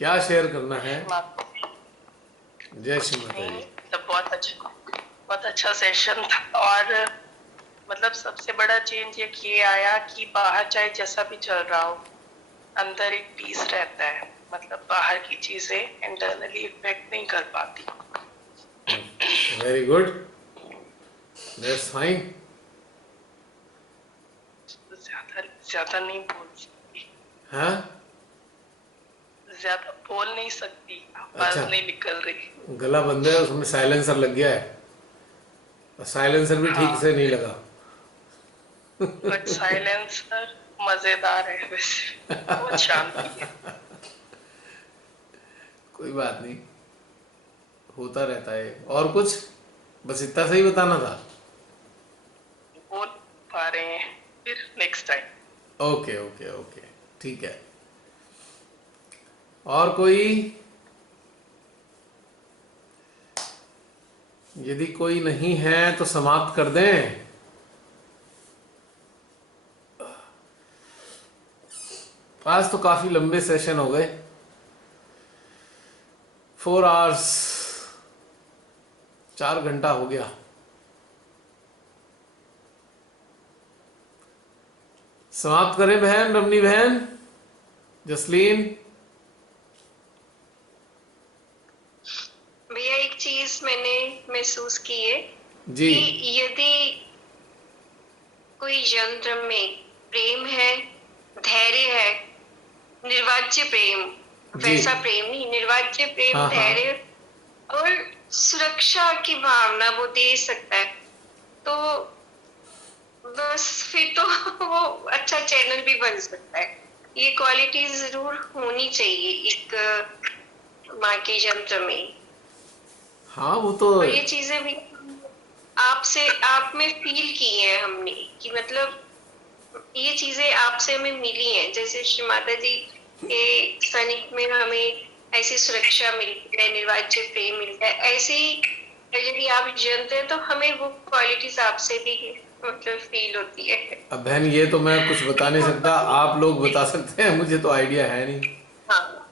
क्या शेयर करना है? माता जय कुछ श्री माता नहीं, जी। मतलब बहुत अच्छा सेशन था। और मतलब सबसे बड़ा चेंज ये आया कि बाहर चाहे जैसा भी चल रहा हो, अंदर एक पीस रहता है। मतलब बाहर की चीजें इंटरनली इफेक्ट नहीं कर पाती। Very good, that's fine. ज्यादा ज्यादा नहीं बोल सकती। हाँ, ज्यादा बोल नहीं सकती, अच्छा। आवाज नहीं निकल रही। गला बंद है, उसमें साइलेंसर लग गया है और साइलेंसर भी ठीक हाँ, से नहीं लगा। बट साइलेंसर मजेदार है वैसे, बहुत शांति है। कोई बात नहीं, होता रहता है। और कुछ? बस इतना सही बताना था। बोल पा रहे हैं, फिर next time. Okay okay okay, ठीक है। और कोई? यदि कोई नहीं है तो समाप्त कर दें। आज तो काफी लंबे सेशन हो गए, 4 आवर्स, 4 घंटा हो गया। समाप्त करें बहन, रमनी बहन, जसलीन? भैया एक चीज मैंने महसूस की है जी। कि यदि कोई यंत्र में प्रेम है, धैर्य है, निर्वाज्य प्रेम, जी। वैसा प्रेम नहीं, निर्वाज्य प्रेम, हाँ हाँ। धैर्य और सुरक्षा की भावना वो दे सकता है, तो बस फिर तो वो अच्छा चैनल भी बन सकता है। ये क्वालिटी जरूर होनी चाहिए एक माँ के यंत्र में। हाँ वो तो। और ये चीजें भी आपसे आप में फील की है हमने कि मतलब ये चीजें आपसे हमें मिली हैं, जैसे श्री माता जी के सनिक में हमें ऐसी सुरक्षा मिलती है, निर्वाज्य प्रेम मिलता है, ऐसे ही यदि आप जानते हैं तो हमें वो क्वालिटीज आपसे भी मतलब फील होती है। अब बहन ये तो मैं कुछ बता नहीं सकता, आप लोग बता सकते हैं, मुझे तो आइडिया है नहीं। हाँ,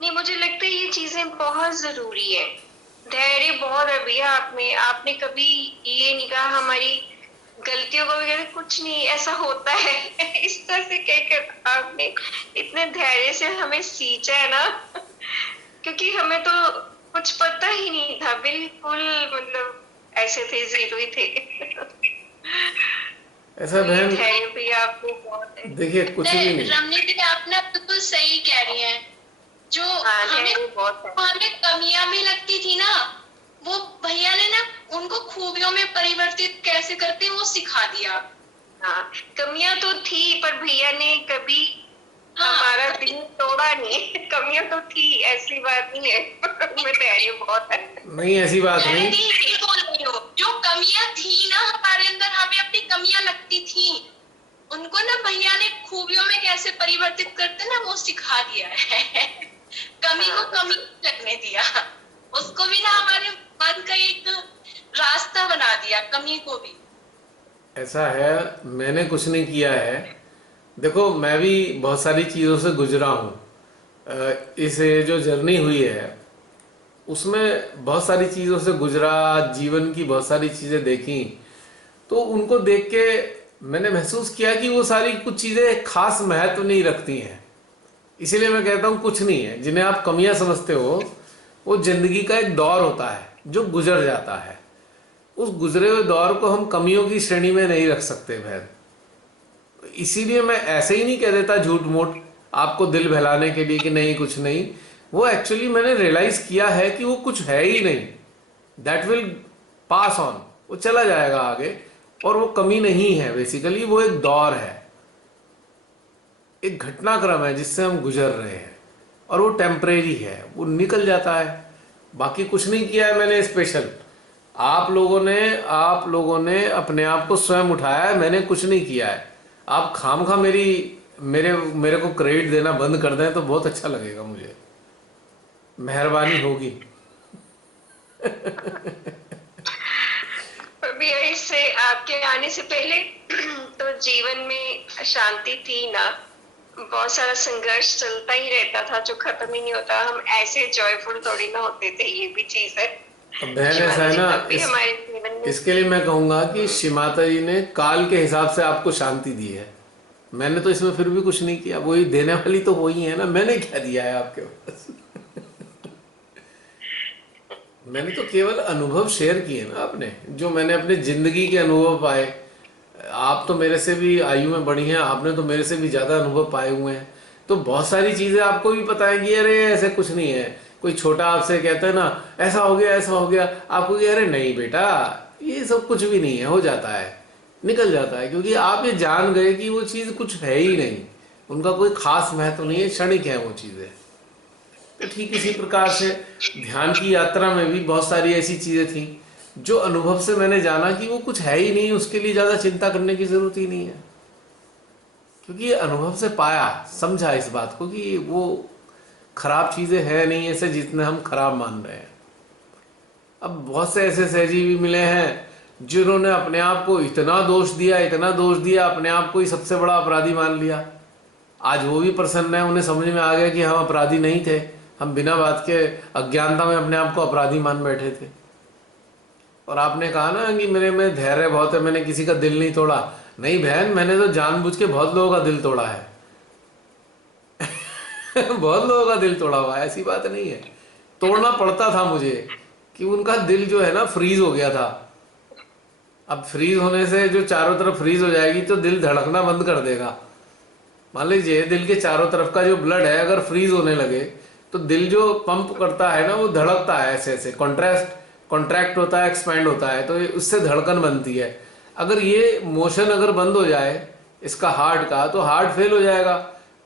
नहीं मुझे लगता है ये चीजें बहुत जरूरी है। धैर्य बहुत है भैया आप में, आपने कभी ये नहीं कहा हमारी गलतियों को वगैरह, कुछ नहीं ऐसा होता है इस तरह से कहकर आपने इतने धैर्य से हमें सींचा है ना क्योंकि हमें तो कुछ पता ही नहीं था, बिल्कुल मतलब ऐसे थे, जीरो ही थे ऐसा तो ये बहन, धैर्य भी आपको बहुत है। देखिए कुछ भी नहीं। रमनी दी आप ना बिल्कुल सही कह रही हैं। जो हाँ हमें धैर्य बहुत है। हमें कमियां भी लगती थी ना, वो भैया ने ना उनको खूबियों में परिवर्तित कैसे करते हैं वो सिखा दिया। हाँ, कमियां तो थी पर भैया ने कभी हाँ, हमारा दिल तोड़ा नहीं कमियां तो थी, ऐसी बात नहीं है मैं धैर्य बहुत है। नहीं ऐसी बात मैंने नहीं। दी ये बोल रही हूँ, जो कमियां थी ना हमारे अंदर, हमें अपनी कमियां लगती थी, उनको ना भैया ने खूबियों में कैसे परिवर्तित करते ना वो सिखा दिया है कमी को कमी नहीं लगने दिया, उसको भी ना हमारे मन का एक रास्ता बना दिया, कमी को भी। ऐसा है, मैंने कुछ नहीं किया है। देखो मैं भी बहुत सारी चीज़ों से गुजरा हूँ। इस ये जो जर्नी हुई है उसमें बहुत सारी चीज़ों से गुजरा, जीवन की बहुत सारी चीज़ें देखी। तो उनको देख के मैंने महसूस किया कि वो सारी कुछ चीज़ें खास महत्व नहीं रखती हैं। इसीलिए मैं कहता हूँ कुछ नहीं है, जिन्हें आप कमियां समझते हो वो जिंदगी का एक दौर होता है जो गुजर जाता है। उस गुजरे हुए दौर को हम कमियों की श्रेणी में नहीं रख सकते बहन। इसीलिए मैं ऐसे ही नहीं कह देता झूठ मूठ आपको दिल बहलाने के लिए कि नहीं कुछ नहीं। वो एक्चुअली मैंने रियलाइज किया है कि वो कुछ है ही नहीं। दैट विल पास ऑन, वो चला जाएगा आगे। और वो कमी नहीं है, बेसिकली वो एक दौर है, एक घटनाक्रम है जिससे हम गुजर रहे हैं। और वो टेम्परेरी है, वो निकल जाता है। बाकी कुछ नहीं किया है मैंने स्पेशल। आप लोगों ने अपने आप को स्वयं उठाया है, मैंने कुछ नहीं किया है। आप खामखा मेरे मेरे को क्रेडिट देना बंद कर दें तो बहुत अच्छा लगेगा मुझे, मेहरबानी होगी। पर भैया इससे आपके आने से पहले तो जीवन में शांति थी ना, बहुत सारा संघर्ष चलता ही रहता था जो खत्म ही नहीं होता। हम ऐसे जॉयफुल थोड़ी ना होते थे, ये भी चीज है अब बहन कि ऐसा मान है लीजिए ना, कभी हमारे जीवन में। इसके लिए मैं कहूंगा कि श्री माता जी ने काल के हिसाब से आपको शांति दी है। मैंने तो इसमें फिर भी कुछ नहीं किया, वही देने वाली तो वही है ना, मैंने क्या दिया है आपके पास। मैंने तो केवल अनुभव शेयर किए ना आपने, जो मैंने अपने जिंदगी के अनुभव पाए। आप तो मेरे से भी आयु में बड़ी हैं, आपने तो मेरे से भी ज्यादा अनुभव पाए हुए हैं, तो बहुत सारी चीजें आपको भी पता है कि अरे ऐसे कुछ नहीं है। कोई छोटा आपसे कहता है ना ऐसा हो गया ऐसा हो गया, आपको कि अरे नहीं बेटा ये सब कुछ भी नहीं है, हो जाता है, निकल जाता है, क्योंकि आप ये जान गए कि वो चीज कुछ है ही नहीं, उनका कोई खास महत्व नहीं है, क्षणिक है वो चीजें। तो ठीक इसी प्रकार से ध्यान की यात्रा में भी बहुत सारी ऐसी चीजें थी जो अनुभव से मैंने जाना कि वो कुछ है ही नहीं, उसके लिए ज्यादा चिंता करने की जरूरत ही नहीं है, क्योंकि ये अनुभव से पाया, समझा इस बात को कि वो खराब चीजें है नहीं ऐसे जितने हम खराब मान रहे हैं। अब बहुत से ऐसे सहजीवी मिले हैं जिन्होंने अपने आप को इतना दोष दिया, इतना दोष दिया, अपने आप को ही सबसे बड़ा अपराधी मान लिया। आज वो भी प्रसन्न है, उन्हें समझ में आ गया कि हम अपराधी नहीं थे, हम बिना बात के अज्ञानता में अपने आप को अपराधी मान बैठे थे। और आपने कहा ना कि मेरे में धैर्य बहुत है, मैंने किसी का दिल नहीं तोड़ा। नहीं बहन, मैंने तो जानबूझ के बहुत लोगों का दिल तोड़ा है। बहुत लोगों का दिल तोड़ा हुआ है, ऐसी बात नहीं है। तोड़ना पड़ता था मुझे कि उनका दिल जो है ना फ्रीज हो गया था। अब फ्रीज होने से जो चारों तरफ फ्रीज हो जाएगी तो दिल धड़कना बंद कर देगा। मान लीजिए दिल के चारों तरफ का जो ब्लड है अगर फ्रीज होने लगे तो दिल जो पंप करता है ना वो धड़कता है, ऐसे ऐसे कॉन्ट्रैक्ट होता है, एक्सपैंड होता है, तो उससे धड़कन बनती है। अगर ये मोशन अगर बंद हो जाए इसका हार्ट का, तो हार्ट फेल हो जाएगा।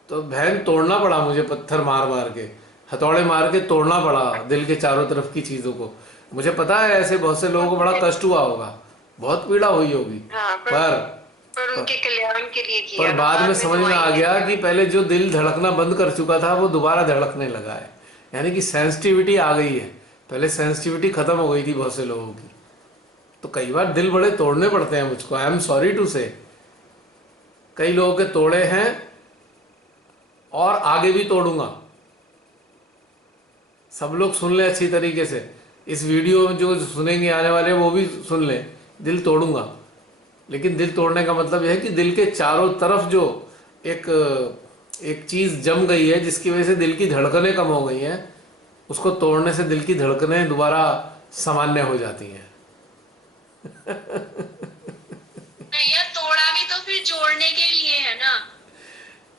तो बहन तोड़ना पड़ा मुझे, पत्थर मार मार के, हथौड़े मार के तोड़ना पड़ा दिल के चारों तरफ की चीजों को। मुझे पता है ऐसे बहुत से लोगों को बड़ा कष्ट हुआ होगा, बहुत पीड़ा हुई होगी, हाँ, पर उनके कल्याण के लिए पर किया ना, बाद में बाद समझ तो में आ आएंगे। गया कि पहले जो दिल धड़कना बंद कर चुका था वो दोबारा धड़कने लगा है, यानी कि सेंसिटिविटी आ गई है। पहले सेंसिटिविटी खत्म हो गई थी बहुत से लोगों की। तो कई बार दिल बड़े तोड़ने पड़ते हैं मुझको, आई एम सॉरी टू से। कई लोगों के तोड़े हैं और आगे भी तोड़ूंगा। सब लोग सुन ले अच्छी तरीके से, इस वीडियो में जो सुनेंगे आने वाले वो भी सुन ले, दिल तोड़ूंगा। लेकिन दिल तोड़ने का मतलब यह है कि दिल के चारों तरफ जो एक एक चीज जम गई है जिसकी वजह से दिल की धड़कनें कम हो गई हैं, उसको तोड़ने से दिल की धड़कनें दोबारा सामान्य हो जाती हैं। भैया तोड़ा भी तो फिर जोड़ने के लिए है ना।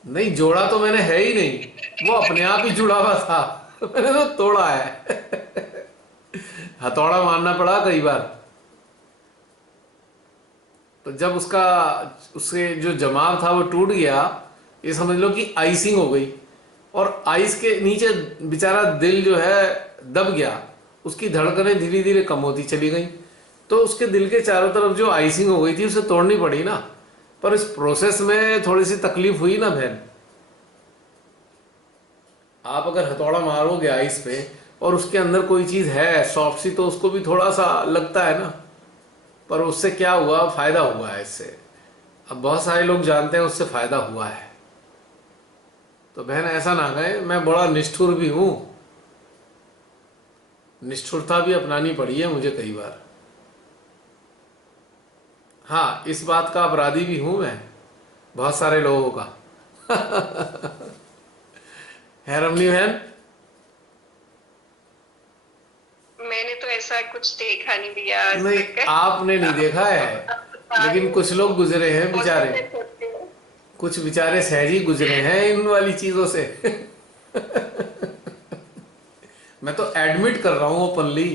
नहीं, जोड़ा तो मैंने है ही नहीं, वो अपने आप ही जुड़ा हुआ था। मैंने तो तोड़ा है। हथौड़ा मारना पड़ा कई बार। तो जब उसके जो जमाव था वो टूट गया, ये समझ लो कि आइसिंग हो गई, और आइस के नीचे बेचारा दिल जो है दब गया, उसकी धड़कनें धीरे धीरे कम होती चली गई। तो उसके दिल के चारों तरफ जो आइसिंग हो गई थी उसे तोड़नी पड़ी ना। पर इस प्रोसेस में थोड़ी सी तकलीफ हुई ना बहन। आप अगर हथौड़ा मारोगे आइस पे और उसके अंदर कोई चीज है सॉफ्ट सी, तो उसको भी थोड़ा सा लगता है ना। पर उससे क्या हुआ, फायदा हुआ है इससे। अब बहुत सारे लोग जानते हैं उससे फायदा हुआ है। तो बहन ऐसा ना कहे, मैं बड़ा निष्ठुर भी हूं, निष्ठुरता भी अपनानी पड़ी है मुझे कई बार। हाँ, इस बात का अपराधी भी हूं मैं बहुत सारे लोगों का। है रमनी बहन? मैंने तो ऐसा कुछ देखा नहीं भैया आज नहीं, तक। आपने नहीं देखा है, लेकिन कुछ लोग गुजरे हैं बेचारे, कुछ बेचारे सहजी गुजरे हैं इन वाली चीजों से। मैं तो एडमिट कर रहा हूं ओपनली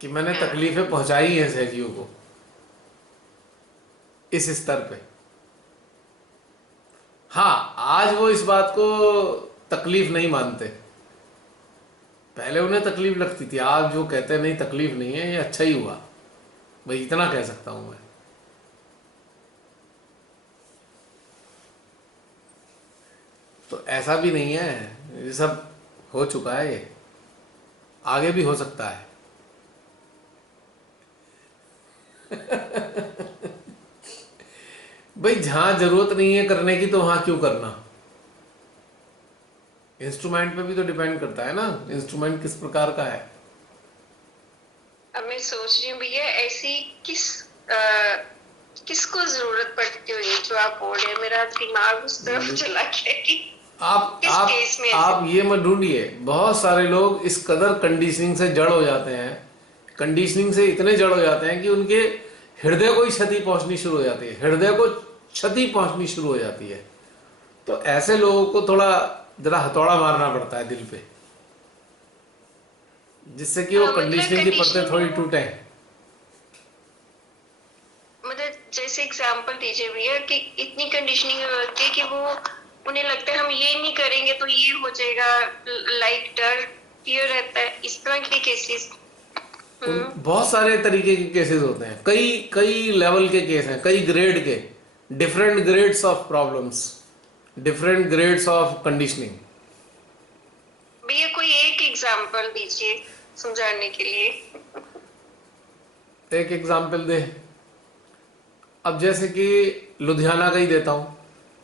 कि मैंने तकलीफें पहुंचाई हैं सहजियों को इस स्तर पे। हाँ, आज वो इस बात को तकलीफ नहीं मानते, पहले उन्हें तकलीफ लगती थी। आज जो कहते हैं नहीं तकलीफ नहीं है, ये अच्छा ही हुआ, भाई इतना कह सकता हूं मैं। तो ऐसा भी नहीं है, ये सब हो चुका है, ये आगे भी हो सकता है। भाई जहां जरूरत नहीं है करने की तो वहां क्यों करना। इंस्ट्रूमेंट पे भी तो डिपेंड करता है ना, इंस्ट्रूमेंट किस प्रकार का है। अब मैं सोच रही हूँ भैया ऐसी किसको जरूरत पड़ती होगी जो आप बोल रहे हैं, मेरा दिमाग उस तरफ चला गया कि आप किस आप केस में आप ये मत ढूंढिए, बहुत सारे लोग इस कदर कंडीशनिंग से जड़ हो जाते हैं, कंडीशनिंग से इतने जड़ हो जाते हैं कि उनके हृदय को ही क्षति पहुंचनी शुरू हो जाती है, हृदय को क्षति पहुंचनी शुरू हो जाती है। तो ऐसे लोगों को थोड़ा जरा हथौड़ा मारना पड़ता है दिल पे, जिससे कि वो हाँ, मतलब कंडीशनिंग की परतें conditioning थोड़ी में टूटे। मतलब जैसे एग्जांपल दीजिए भैया कि इतनी कंडीशनिंग होती है कि वो उन्हें लगता है हम ये नहीं करेंगे तो ये हो जाएगा, लाइक डर फियर रहता है, इस तरह के केसेस। बहुत सारे तरीके के केसेस होते हैं, कई कई लेवल के केस हैं, कई ग्रेड के, different grades of problems, different grades of conditioning. भैया कोई एक एग्जांपल दीजिए समझाने के लिए। एक एग्जाम्पल दे। अब जैसे कि लुधियाना का ही देता हूं,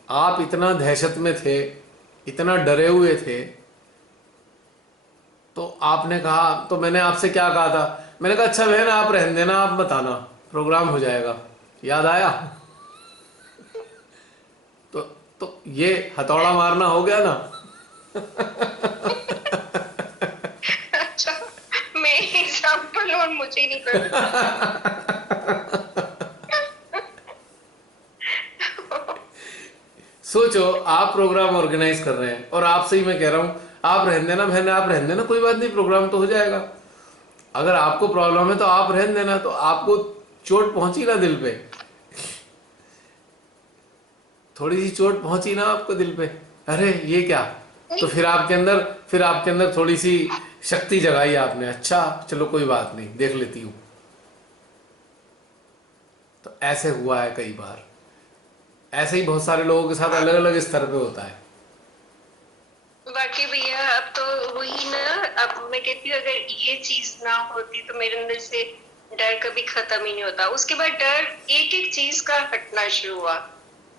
आप इतना दहशत में थे, इतना डरे हुए थे, तो आपने कहा, तो मैंने आपसे क्या कहा था, मैंने कहा अच्छा बहन आप रहने देना, आप मत आना, प्रोग्राम हो जाएगा। याद आया? तो ये हथौड़ा मारना हो गया ना। अच्छा, मैं एग्जांपल और मुझे नहीं पता। सोचो आप प्रोग्राम ऑर्गेनाइज कर रहे हैं और आपसे ही मैं कह रहा हूं आप रहने देना बहन, आप रहने देना, कोई बात नहीं, प्रोग्राम तो हो जाएगा। अगर आपको प्रॉब्लम है तो आप रहने देना, तो आपको चोट पहुंची ना दिल पे, थोड़ी सी चोट पहुंची ना आपको दिल पे, अरे ये क्या, तो फिर आपके अंदर थोड़ी सी शक्ति जगाई आपने, अच्छा चलो कोई बात नहीं, देख लेती हूं। तो ऐसे हुआ है कई बार, ऐसे ही बहुत सारे लोगों के साथ अलग अलग स्तर पे होता है। बाकी भैया अब तो वही ना, अब मैं कहती हूँ अगर ये चीज ना होती तो मेरे अंदर से डर कभी खत्म ही नहीं होता। उसके बाद डर एक एक चीज का हटना शुरू हुआ,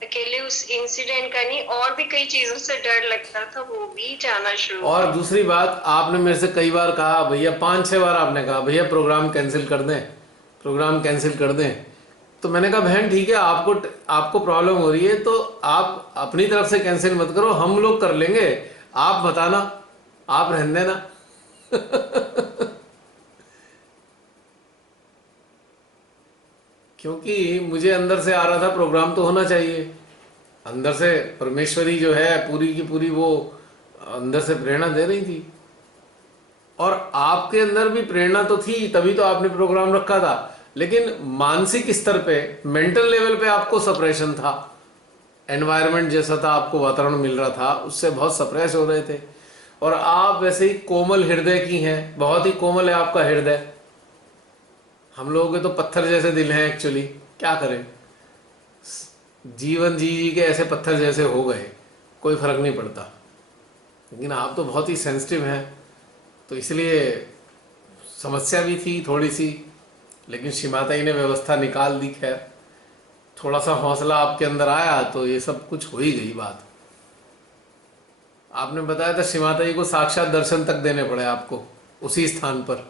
अकेले उस इंसिडेंट का नहीं, और भी कई चीजों से डर लगता था, वो भी जाना शुरू हुआ। और दूसरी बात, आपने मेरे से कई बार कहा भैया, 5-6 बार आपने कहा भैया प्रोग्राम कैंसिल कर दें, प्रोग्राम कैंसिल कर दें। तो मैंने कहा बहन ठीक है, आपको प्रॉब्लम हो रही है तो आप अपनी तरफ से कैंसिल मत करो, हम लोग कर लेंगे, आप बताना, आप रहने देना। क्योंकि मुझे अंदर से आ रहा था प्रोग्राम तो होना चाहिए, अंदर से परमेश्वरी जो है पूरी की पूरी वो अंदर से प्रेरणा दे रही थी, और आपके अंदर भी प्रेरणा तो थी, तभी तो आपने प्रोग्राम रखा था। लेकिन मानसिक स्तर पे, मेंटल लेवल पे आपको सप्रेशन था, एनवायरनमेंट जैसा था, आपको वातावरण मिल रहा था, उससे बहुत सप्रेस हो रहे थे। और आप वैसे ही कोमल हृदय की हैं, बहुत ही कोमल है आपका हृदय, हम लोगों के तो पत्थर जैसे दिल हैं एक्चुअली, क्या करें, जीवन जी जी के ऐसे पत्थर जैसे हो गए, कोई फर्क नहीं पड़ता। लेकिन आप तो बहुत ही सेंसिटिव हैं, तो इसलिए समस्या भी थी थोड़ी सी, लेकिन शिमाताई ने व्यवस्था निकाल दी। खैर थोड़ा सा हौसला आपके अंदर आया तो ये सब कुछ हो ही गई बात। आपने बताया था शिमाताई को साक्षात दर्शन तक देने पड़े आपको उसी स्थान पर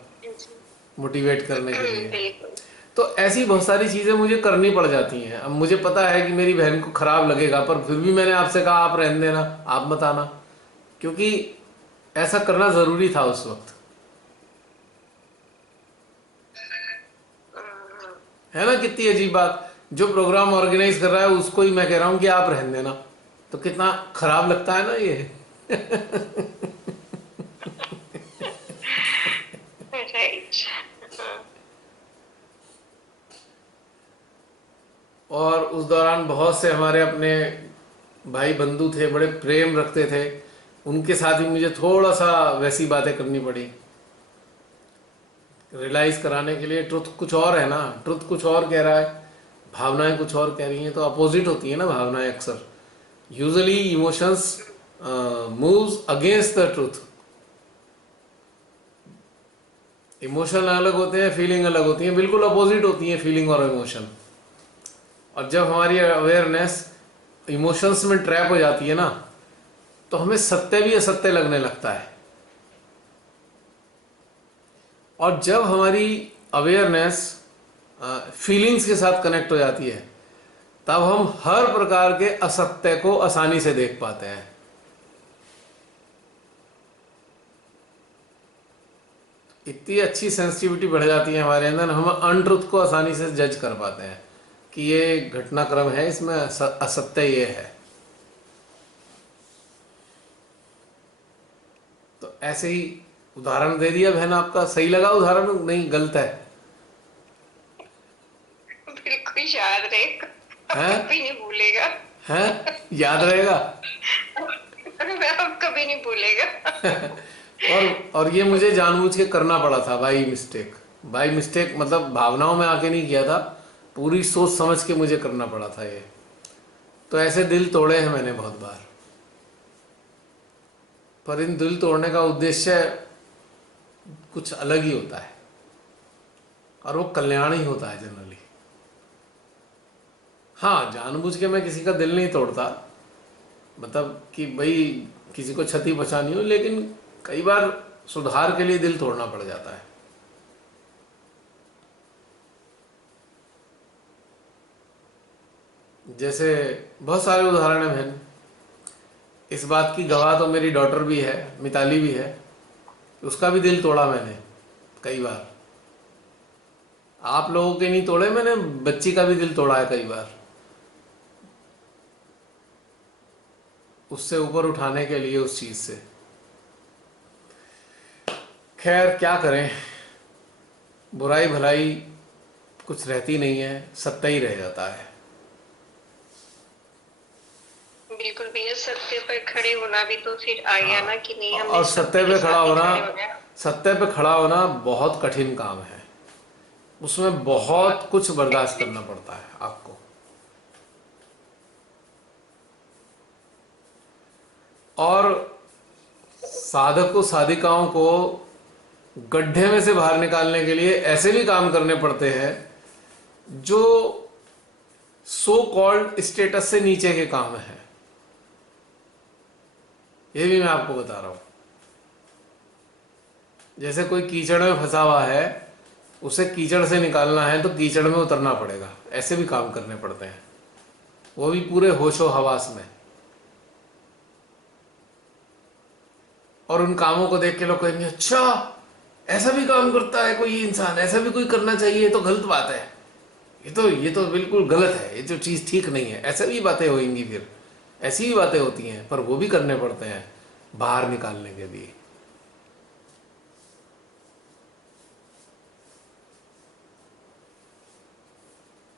मोटिवेट करने के लिए। बिल्कुल। तो ऐसी बहुत सारी चीज़ें मुझे करनी पड़ जाती हैं। अब मुझे पता है कि मेरी बहन को खराब लगेगा, पर फिर भी मैंने आपसे कहा आप रहने देना, आप मत आना, क्योंकि ऐसा करना ज़रूरी था उस वक्त, है ना। कितनी अजीब बात, जो प्रोग्राम ऑर्गेनाइज कर रहा है उसको ही मैं कह रहा हूँ कि आप रहने देना, तो कितना खराब लगता है ना ये। राइट। और उस दौरान बहुत से हमारे अपने भाई बंधु थे, बड़े प्रेम रखते थे, उनके साथ ही मुझे थोड़ा सा वैसी बातें करनी पड़ी, रियलाइज कराने के लिए। ट्रुथ कुछ और है ना, ट्रुथ कुछ और कह रहा है, भावनाएं कुछ और कह रही हैं, तो अपोजिट होती है ना भावनाएं अक्सर। Usually emotions moves against the truth. Emotion अलग होते हैं, फीलिंग अलग होती है, बिल्कुल अपोजिट होती है फीलिंग और इमोशन। और जब हमारी अवेयरनेस इमोशंस में ट्रैप हो जाती है ना, तो हमें सत्य भी असत्य लगने लगता है। और जब हमारी अवेयरनेस फीलिंग्स के साथ कनेक्ट हो जाती है, तब हम हर प्रकार के असत्य को आसानी से देख पाते हैं। इतनी अच्छी सेंसिटिविटी बढ़ जाती है हमारे अंदर, हम अनट्रुथ को आसानी से जज कर पाते हैं कि ये घटनाक्रम है, इसमें असत्य ये है। तो ऐसे ही उदाहरण दे दिया बहन, आपका सही लगा उदाहरण? नहीं, गलत है? बिल्कुल याद रहेगा, हैं? कभी नहीं भूलेगा। हैं? याद रहेगा? मैं अब कभी नहीं भूलेगा। और ये मुझे जानबूझ के करना पड़ा था, बाई मिस्टेक, मतलब भावनाओं में आके नहीं किया था, पूरी सोच समझ के मुझे करना पड़ा था ये। तो ऐसे दिल तोड़े हैं मैंने बहुत बार, पर इन दिल तोड़ने का उद्देश्य कुछ अलग ही होता है, और वो कल्याण ही होता है जनरली। हाँ, जानबूझ के मैं किसी का दिल नहीं तोड़ता, मतलब कि भाई किसी को क्षति पहुंचानी हो, लेकिन कई बार सुधार के लिए दिल तोड़ना पड़ जाता है। जैसे बहुत सारे उदाहरण हैं बहन, इस बात की गवाह तो मेरी डॉटर भी है, मिताली भी है, उसका भी दिल तोड़ा मैंने कई बार। आप लोगों के नहीं तोड़े मैंने, बच्ची का भी दिल तोड़ा है कई बार, उससे ऊपर उठाने के लिए, उस चीज से। खैर क्या करें, बुराई भलाई कुछ रहती नहीं है, सत्य ही रह जाता है। बिल्कुल भैया, सत्य पर खड़े होना भी तो फिर आ गया ना कि नहीं, हमने और सत्य पे खड़ा होना, होना। सत्य पे खड़ा होना बहुत कठिन काम है, उसमें बहुत कुछ बर्दाश्त करना पड़ता है आपको। और साधकों साधिकाओं को गड्ढे में से बाहर निकालने के लिए ऐसे भी काम करने पड़ते हैं जो सो कॉल्ड स्टेटस से नीचे के काम है। ये भी मैं आपको बता रहा हूं। जैसे कोई कीचड़ में फंसा हुआ है, उसे कीचड़ से निकालना है तो कीचड़ में उतरना पड़ेगा, ऐसे भी काम करने पड़ते हैं, वो भी पूरे होशो हवास में। और उन कामों को देख के लोग कहेंगे, अच्छा ऐसा भी काम करता है कोई इंसान, ऐसा भी कोई करना चाहिए, ये तो गलत बात है, ये तो बिल्कुल गलत है, ये तो चीज ठीक नहीं है। ऐसे भी बातें होंगी, फिर ऐसी भी बातें होती हैं, पर वो भी करने पड़ते हैं बाहर निकालने के लिए।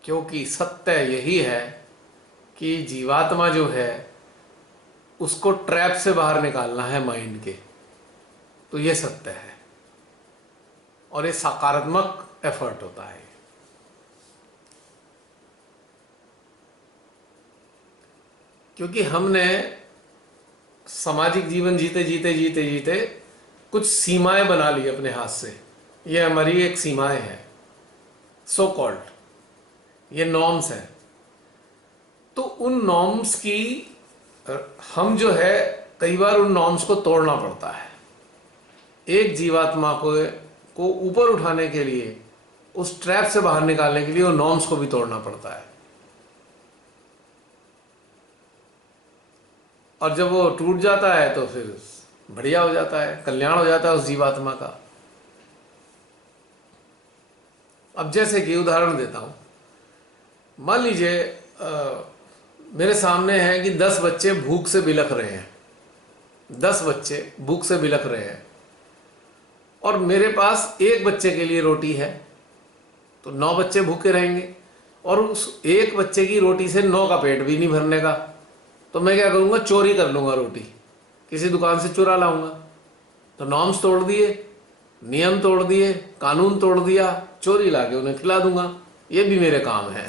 क्योंकि सत्य यही है कि जीवात्मा जो है उसको ट्रैप से बाहर निकालना है माइंड के, तो ये सत्य है, और ये सकारात्मक एफर्ट होता है। क्योंकि हमने सामाजिक जीवन जीते जीते जीते जीते कुछ सीमाएं बना ली अपने हाथ से, ये हमारी एक सीमाएं हैं, सो कॉल्ड, ये नॉर्म्स हैं। तो उन नॉर्म्स की हम जो है कई बार उन नॉर्म्स को तोड़ना पड़ता है। एक जीवात्मा को ऊपर उठाने के लिए, उस ट्रैप से बाहर निकालने के लिए उन नॉर्म्स को भी तोड़ना पड़ता है। और जब वो टूट जाता है तो फिर बढ़िया हो जाता है, कल्याण हो जाता है उस जीवात्मा का। अब जैसे कि उदाहरण देता हूं, मान लीजिए मेरे सामने है कि 10 बच्चे भूख से बिलख रहे हैं, 10 बच्चे भूख से बिलख रहे हैं, और मेरे पास एक बच्चे के लिए रोटी है, तो 9 बच्चे भूखे रहेंगे, और उस एक बच्चे की रोटी से 9 का पेट भी नहीं भरने का। तो मैं क्या करूंगा, चोरी कर लूंगा रोटी, किसी दुकान से चुरा लाऊंगा। तो नॉर्म्स तोड़ दिए, नियम तोड़ दिए, कानून तोड़ दिया, चोरी लाके उन्हें खिला दूंगा, ये भी मेरे काम है।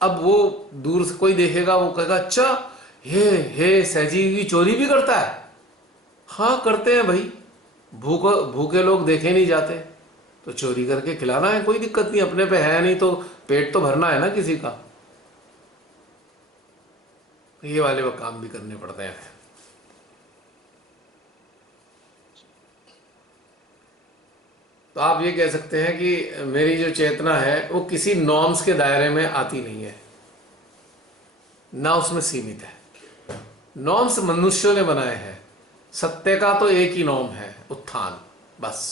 अब वो दूर से कोई देखेगा, वो कहेगा, अच्छा हे सहजी की चोरी भी करता है। हाँ करते हैं भाई, भूखे लोग देखे नहीं जाते, तो चोरी करके खिलाना है, कोई दिक्कत नहीं, अपने पे है नहीं तो पेट तो भरना है ना किसी का। ये वाले वो काम भी करने पड़ते हैं। तो आप ये कह सकते हैं कि मेरी जो चेतना है वो किसी नॉर्म्स के दायरे में आती नहीं है, ना उसमें सीमित है। नॉर्म्स मनुष्यों ने बनाए हैं, सत्य का तो एक ही नॉर्म है, उत्थान, बस।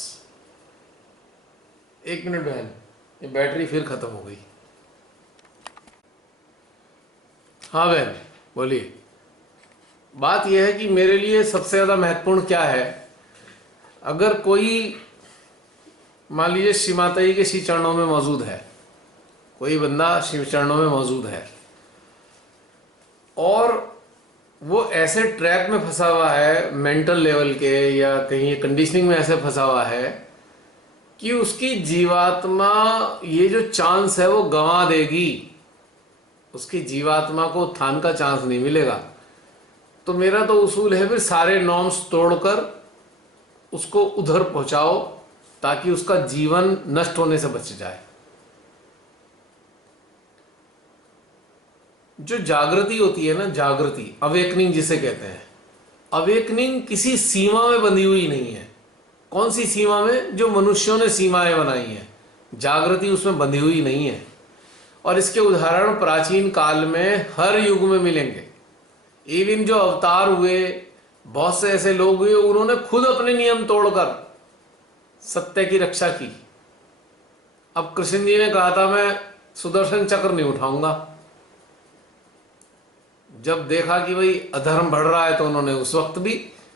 एक मिनट बहन, ये बैटरी फिर खत्म हो गई। हाँ बहन बोलिए। बात यह है कि मेरे लिए सबसे ज्यादा महत्वपूर्ण क्या है, अगर कोई मान लीजिए श्री माता के श्री चरणों में मौजूद है, कोई बंदा शिव चरणों में मौजूद है और वो ऐसे ट्रैप में फंसा हुआ है मेंटल लेवल के या कहीं कंडीशनिंग में ऐसे फंसा हुआ है कि उसकी जीवात्मा ये जो चांस है वो गंवा देगी, उसकी जीवात्मा को उत्थान का चांस नहीं मिलेगा, तो मेरा तो उसूल है फिर सारे नॉर्म्स तोड़कर उसको उधर पहुंचाओ ताकि उसका जीवन नष्ट होने से बच जाए। जो जागृति होती है ना, जागृति, अवेकनिंग जिसे कहते हैं, अवेकनिंग किसी सीमा में बंधी हुई नहीं है। कौन सी सीमा में? जो मनुष्यों ने सीमाएं बनाई हैं, जागृति उसमें बंधी हुई नहीं है। और इसके उदाहरण प्राचीन काल में हर युग में मिलेंगे। इवन जो अवतार हुए, बहुत से ऐसे लोग हुए, उन्होंने खुद अपने नियम तोड़कर सत्य की रक्षा की। अब कृष्ण जी ने कहा था मैं सुदर्शन चक्र नहीं उठाऊंगा, जब देखा कि भाई अधर्म बढ़ रहा है तो उन्होंने उस वक्त भी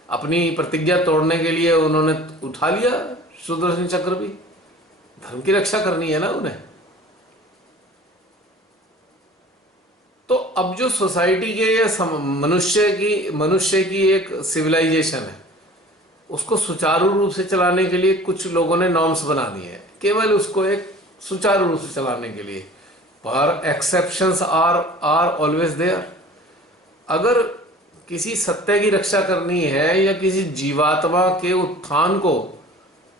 अपनी प्रतिज्ञा तोड़ने के लिए उन्होंने उठा लिया सुदर्शन चक्र भी। धर्म की रक्षा करनी है ना उन्हें। तो अब जो सोसाइटी के या मनुष्य की एक सिविलाइजेशन है, उसको सुचारू रूप से चलाने के लिए कुछ लोगों ने नॉर्म्स बना दिए हैं, केवल उसको एक सुचारू रूप से चलाने के लिए। पर एक्सेप्शंस आर ऑलवेज देयर। अगर किसी सत्य की रक्षा करनी है या किसी जीवात्मा के उत्थान को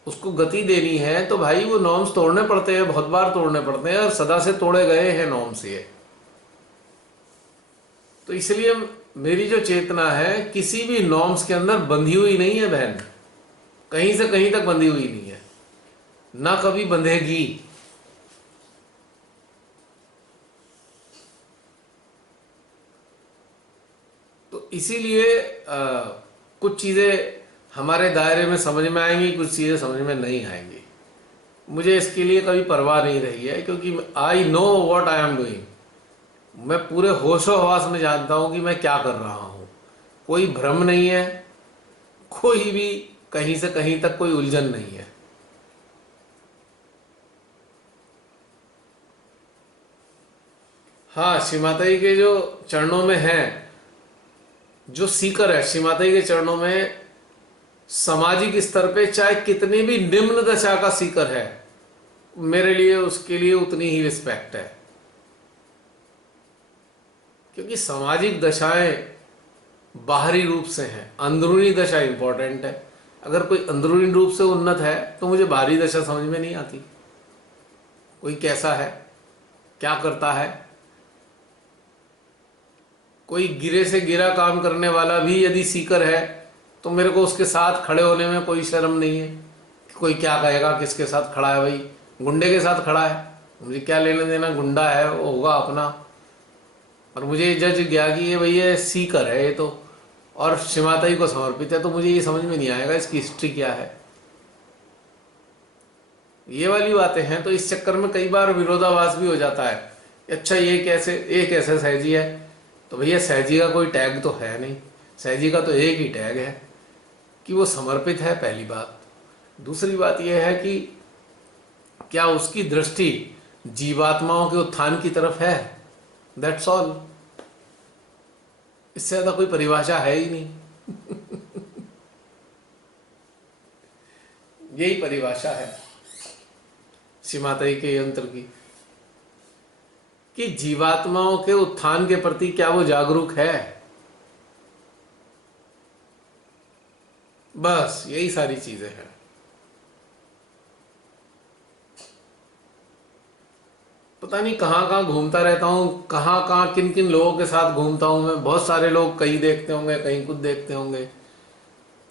उसको गति देनी है तो भाई वो नॉर्म्स तोड़ने पड़ते हैं, बहुत बार तोड़ने पड़ते हैं और सदा से तोड़े गए हैं नॉर्म्स ये। तो इसलिए मेरी जो चेतना है किसी भी नॉर्म्स के अंदर बंधी हुई नहीं है बहन, कहीं से कहीं तक बंधी हुई नहीं है, ना कभी बंधेगी। तो इसीलिए कुछ चीजें हमारे दायरे में समझ में आएंगी, कुछ चीजें समझ में नहीं आएंगी। मुझे इसके लिए कभी परवाह नहीं रही है, क्योंकि I know what I am doing. मैं पूरे होशो हवास में जानता हूं कि मैं क्या कर रहा हूं। कोई भ्रम नहीं है, कोई भी कहीं से कहीं तक कोई उलझन नहीं है। हाँ, श्री माता जी के जो चरणों में है, जो सीकर है श्री माता जी के चरणों में, सामाजिक स्तर पे चाहे कितनी भी निम्न दशा का सीकर है, मेरे लिए उसके लिए उतनी ही रिस्पेक्ट है। क्योंकि सामाजिक दशाएं बाहरी रूप से हैं, अंदरूनी दशा इंपॉर्टेंट है। अगर कोई अंदरूनी रूप से उन्नत है तो मुझे बाहरी दशा समझ में नहीं आती, कोई कैसा है, क्या करता है। कोई गिरे से गिरा काम करने वाला भी यदि सीकर है तो मेरे को उसके साथ खड़े होने में कोई शर्म नहीं है। कोई क्या कहेगा, किसके साथ खड़ा है, भाई गुंडे के साथ खड़ा है, मुझे क्या लेने देना, गुंडा है वो होगा अपना। और मुझे जज गया कि ये भैया सीकर है ये तो, और श्री माता जी को समर्पित है, तो मुझे ये समझ में नहीं आएगा इसकी हिस्ट्री क्या है। ये वाली बातें हैं। तो इस चक्कर में कई बार विरोधाभास भी हो जाता है। अच्छा ये कैसे सहजी है, तो भैया सहजी का कोई टैग तो है नहीं, सहजी का तो एक ही टैग है कि वो समर्पित है, पहली बात। दूसरी बात यह है कि क्या उसकी दृष्टि जीवात्माओं के उत्थान की तरफ है, दैट्स ऑल। इससे ज्यादा कोई परिभाषा है ही नहीं। यही परिभाषा है श्री माता जी के यंत्र की, कि जीवात्माओं के उत्थान के प्रति क्या वो जागरूक है। बस यही सारी चीजें हैं। पता नहीं कहाँ कहाँ घूमता रहता हूँ, कहाँ कहाँ किन किन लोगों के साथ घूमता हूँ मैं। बहुत सारे लोग कहीं देखते होंगे, कहीं कुछ देखते होंगे।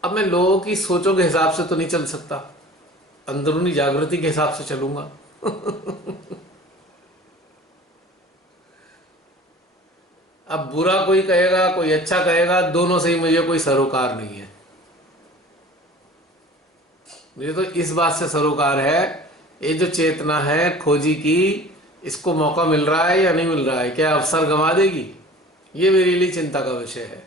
अब मैं लोगों की सोचों के हिसाब से तो नहीं चल सकता, अंदरूनी जागृति के हिसाब से चलूंगा। अब बुरा कोई कहेगा, कोई अच्छा कहेगा, दोनों से ही मुझे कोई सरोकार नहीं है। मुझे तो इस बात से सरोकार है, ये जो चेतना है खोजी की, इसको मौका मिल रहा है या नहीं मिल रहा है, क्या अवसर गंवा देगी, ये मेरे लिए चिंता का विषय है।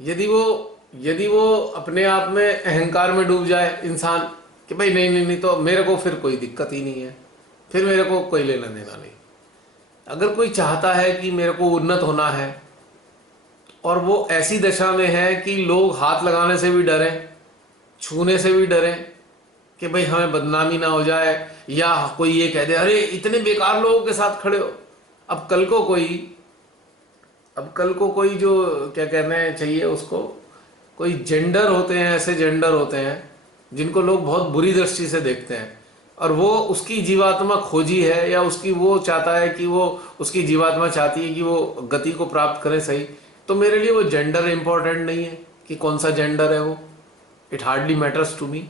यदि वो अपने आप में अहंकार में डूब जाए इंसान कि भाई नहीं नहीं नहीं, तो मेरे को फिर कोई दिक्कत ही नहीं है, फिर मेरे को कोई लेना देना नहीं। अगर कोई चाहता है कि मेरे को उन्नत होना है और वो ऐसी दशा में है कि लोग हाथ लगाने से भी डरें, छूने से भी डरें कि भाई हमें बदनामी ना हो जाए, या कोई ये कह दे अरे इतने बेकार लोगों के साथ खड़े हो। अब कल को कोई जो क्या कहना चाहिए उसको, कोई जेंडर होते हैं, ऐसे जेंडर होते हैं जिनको लोग बहुत बुरी दृष्टि से देखते हैं, और वो उसकी जीवात्मा खोजी है, या उसकी वो चाहता है कि वो उसकी जीवात्मा चाहती है कि वो गति को प्राप्त करे सही, तो मेरे लिए वो जेंडर इंपॉर्टेंट नहीं है कि कौन सा जेंडर है वो। It hardly matters to me.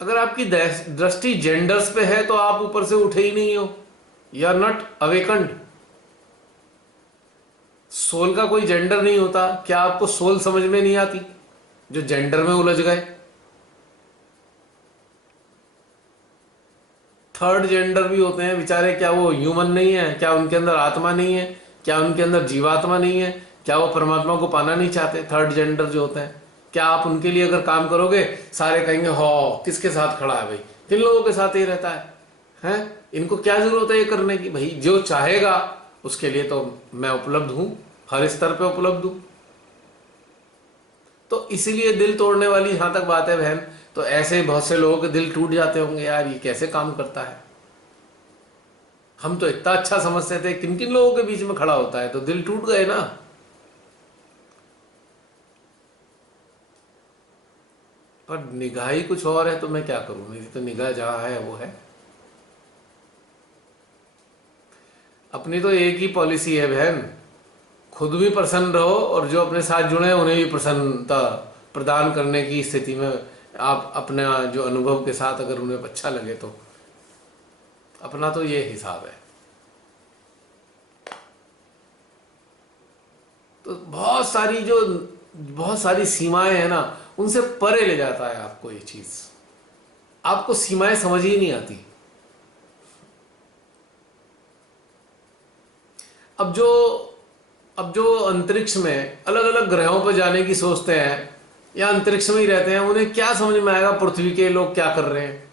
अगर आपकी दृष्टि जेंडर्स पे है तो आप ऊपर से उठे ही नहीं हो, you are not awakened. Soul का कोई जेंडर नहीं होता। क्या आपको सोल समझ में नहीं आती जो जेंडर में उलझ गए? थर्ड जेंडर भी होते हैं बेचारे, क्या वो ह्यूमन नहीं है? क्या उनके अंदर आत्मा नहीं है? क्या उनके अंदर जीवात्मा नहीं है? क्या वो परमात्मा को पाना नहीं चाहते? थर्ड जेंडर जो होते हैं, क्या आप उनके लिए अगर काम करोगे सारे कहेंगे हो किसके साथ खड़ा है भाई, किन लोगों के साथ ही रहता है, हैं? इनको क्या जरूरत है ये करने की? भाई जो चाहेगा उसके लिए तो मैं उपलब्ध हूं, हर स्तर पे उपलब्ध हूं। तो इसीलिए दिल तोड़ने वाली जहां तक बात है बहन, तो ऐसे बहुत से लोगों के दिल टूट जाते होंगे, यार ये कैसे काम करता है। हम तो इतना अच्छा समझते थे, किन किन लोगों के बीच में खड़ा होता है, तो दिल टूट गए ना। पर निगाह ही कुछ और है, तो मैं क्या करूं? मेरी तो निगाह जहां है वो है। अपनी तो एक ही पॉलिसी है बहन, खुद भी प्रसन्न रहो और जो अपने साथ जुड़े हैं उन्हें भी प्रसन्नता प्रदान करने की स्थिति में आप अपना जो अनुभव के साथ अगर उन्हें अच्छा लगे तो। अपना तो ये हिसाब है। तो बहुत सारी सीमाएं हैं ना, उनसे परे ले जाता है आपको ये चीज। आपको सीमाएं समझ ही नहीं आती। अब जो अंतरिक्ष में अलग अलग ग्रहों पर जाने की सोचते हैं या अंतरिक्ष में ही रहते हैं, उन्हें क्या समझ में आएगा पृथ्वी के लोग क्या कर रहे हैं?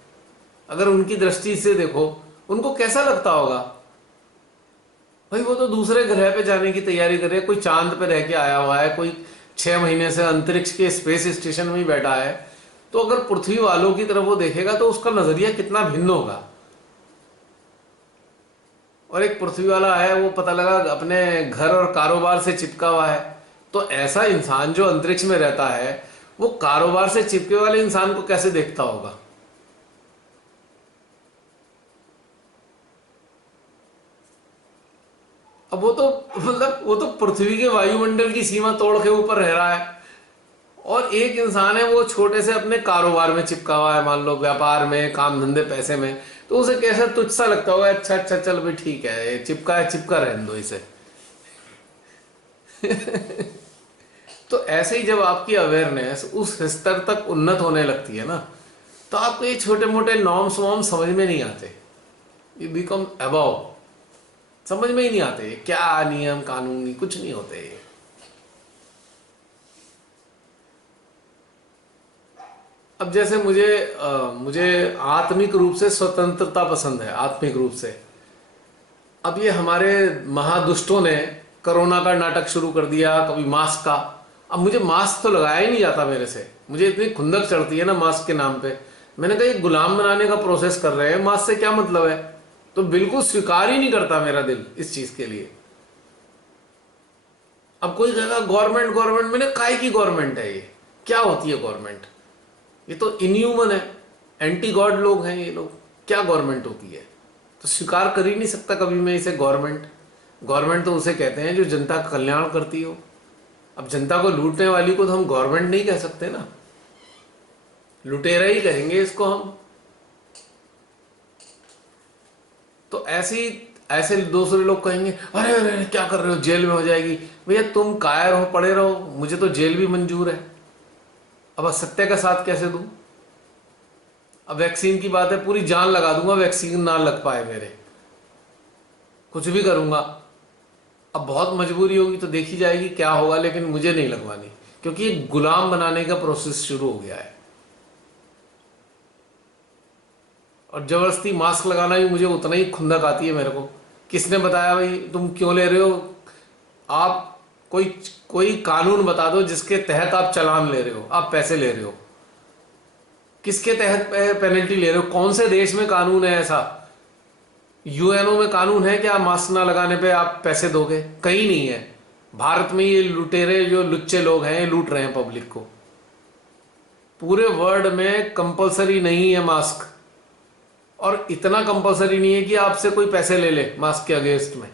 अगर उनकी दृष्टि से देखो, उनको कैसा लगता होगा? भाई वो तो दूसरे ग्रह पे जाने की तैयारी कर रहे हैं, कोई चांद पे रह के आया हुआ है, कोई 6 महीने से अंतरिक्ष के स्पेस स्टेशन में ही बैठा है। तो अगर पृथ्वी वालों की तरफ वो देखेगा तो उसका नजरिया कितना भिन्न होगा। और एक पृथ्वी वाला है, वो पता लगा अपने घर और कारोबार से चिपका हुआ है। तो ऐसा इंसान जो अंतरिक्ष में रहता है, वो कारोबार से चिपके वाले इंसान को कैसे देखता होगा? अब वो तो पृथ्वी के वायुमंडल की सीमा तोड़ के ऊपर रह रहा है, और एक इंसान है वो छोटे से अपने कारोबार में चिपका हुआ है, मान लो व्यापार में, काम धंधे, पैसे में। तो उसे कैसा तुच्छ सा लगता होगा, अच्छा अच्छा चल भाई ठीक है, चिपका है, चिपका रहने दो इसे। तो ऐसे ही जब आपकी अवेयरनेस उस स्तर तक उन्नत होने लगती है ना, तो आपको ये छोटे मोटे नॉर्म्स वॉर्म्स समझ में नहीं आते। यू बिकम अबव, समझ में ही नहीं आते क्या नियम कानून, कुछ नहीं होते। अब जैसे मुझे आत्मिक रूप से स्वतंत्रता पसंद है, आत्मिक रूप से। अब ये हमारे महादुष्टों ने कोरोना का नाटक शुरू कर दिया, कभी मास्क का। अब मुझे मास्क तो लगाया ही नहीं जाता मेरे से, मुझे इतनी खुंदक चढ़ती है ना मास्क के नाम पे। मैंने कहा ये गुलाम बनाने का प्रोसेस कर रहे हैं, मास्क से क्या मतलब है? तो बिल्कुल स्वीकार ही नहीं करता मेरा दिल इस चीज के लिए। अब कोई कहेगा गवर्नमेंट गवर्नमेंट, मैंने काय की गवर्नमेंट है, ये क्या होती है गवर्नमेंट? ये तो इनह्यूमन है, एंटी गॉड लोग हैं ये लोग, क्या गवर्नमेंट होती है? तो स्वीकार कर ही नहीं सकता कभी मैं इसे गवर्नमेंट। गवर्नमेंट तो उसे कहते हैं जो जनता का कल्याण करती हो। अब जनता को लूटने वाली को तो हम गवर्नमेंट नहीं कह सकते ना, लुटेरा ही कहेंगे इसको हम। तो ऐसे दूसरे लोग कहेंगे अरे अरे अरे, क्या कर रहे हो, जेल में हो जाएगी। भैया तुम कायर हो, पड़े रहो, मुझे तो जेल भी मंजूर है। अब असत्य का साथ कैसे दूं? अब वैक्सीन की बात है, पूरी जान लगा दूंगा वैक्सीन ना लग पाए मेरे, कुछ भी करूंगा। अब बहुत मजबूरी होगी तो देखी जाएगी क्या होगा, लेकिन मुझे नहीं लगवानी, क्योंकि ये गुलाम बनाने का प्रोसेस शुरू हो गया है। और जबरदस्ती मास्क लगाना भी मुझे उतना ही खुंदक आती है मेरे को। किसने बताया भाई तुम क्यों ले रहे हो? आप कोई कानून बता दो जिसके तहत आप चालान ले रहे हो, आप पैसे ले रहे हो, किसके तहत पेनल्टी ले रहे हो? कौन से देश में कानून है ऐसा? यूएनओ में कानून है क्या मास्क ना लगाने पे आप पैसे दोगे? कहीं नहीं है। भारत में ये लुटेरे जो लुच्चे लोग हैं ये लूट रहे हैं पब्लिक को। पूरे वर्ल्ड में कंपलसरी नहीं है मास्क, और इतना कंपलसरी नहीं है कि आपसे कोई पैसे ले ले मास्क के अगेंस्ट में,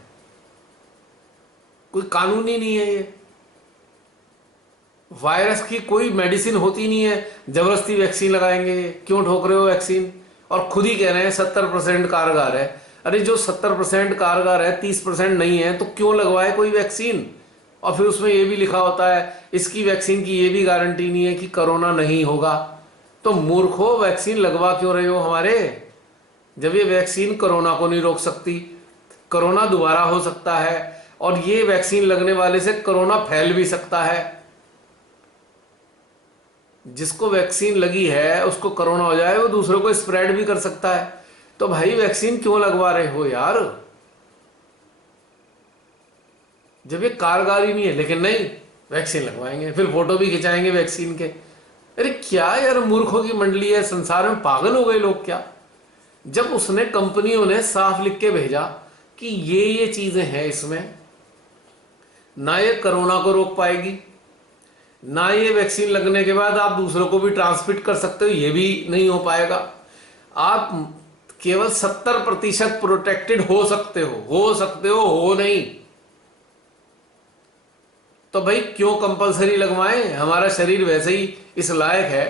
कोई कानून ही नहीं है ये। वायरस की कोई मेडिसिन होती नहीं है, जबरदस्ती वैक्सीन लगाएंगे। क्यों ठोक रहे हो वैक्सीन? और खुद ही कह रहे हैं 70% कारगर है। अरे जो 70% कारगर है 30% नहीं है, तो क्यों लगवाए कोई वैक्सीन? और फिर उसमें ये भी लिखा होता है इसकी वैक्सीन की ये भी गारंटी नहीं है कि कोरोना नहीं होगा। तो मूर्खो, वैक्सीन लगवा क्यों रहे हो हमारे, जब ये वैक्सीन कोरोना को नहीं रोक सकती? कोरोना दोबारा हो सकता है, और ये वैक्सीन लगने वाले से कोरोना फैल भी सकता है। जिसको वैक्सीन लगी है उसको कोरोना हो जाए, वो दूसरों को स्प्रेड भी कर सकता है। तो भाई वैक्सीन क्यों लगवा रहे हो यार, जब ये कारगर ही नहीं है? लेकिन नहीं, वैक्सीन लगवाएंगे, फिर फोटो भी खिंचाएंगे वैक्सीन के। अरे क्या यार, मूर्खों की मंडली है, संसार में पागल हो गए लोग क्या? जब उसने कंपनियों ने साफ लिख के भेजा कि ये चीजें हैं इसमें, ना ये कोरोना को रोक पाएगी, ना ये वैक्सीन लगने के बाद आप दूसरों को भी ट्रांसमिट कर सकते हो, ये भी नहीं हो पाएगा। आप केवल 70% प्रोटेक्टेड हो सकते हो नहीं। तो भाई क्यों कंपलसरी लगवाएं? हमारा शरीर वैसे ही इस लायक है